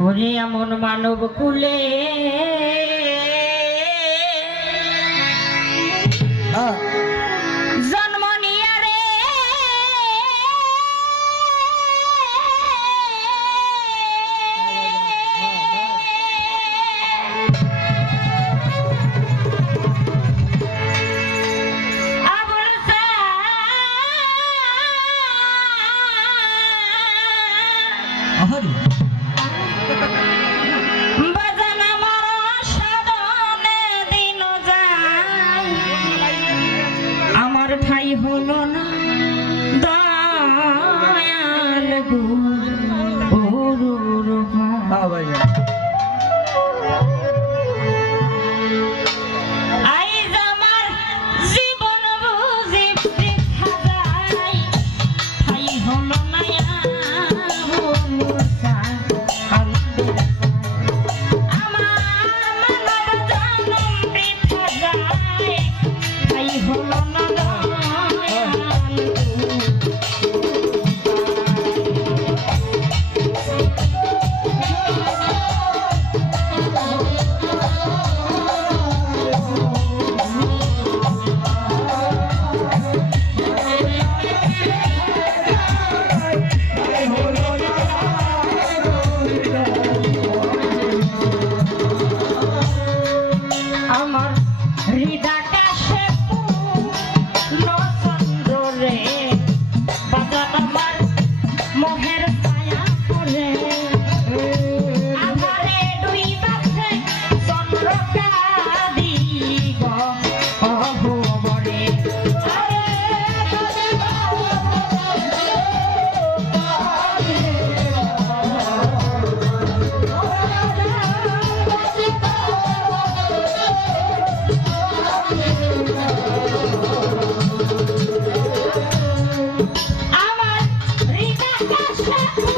ওরে এমন মানব কুলে গুরু ভাই Thank you.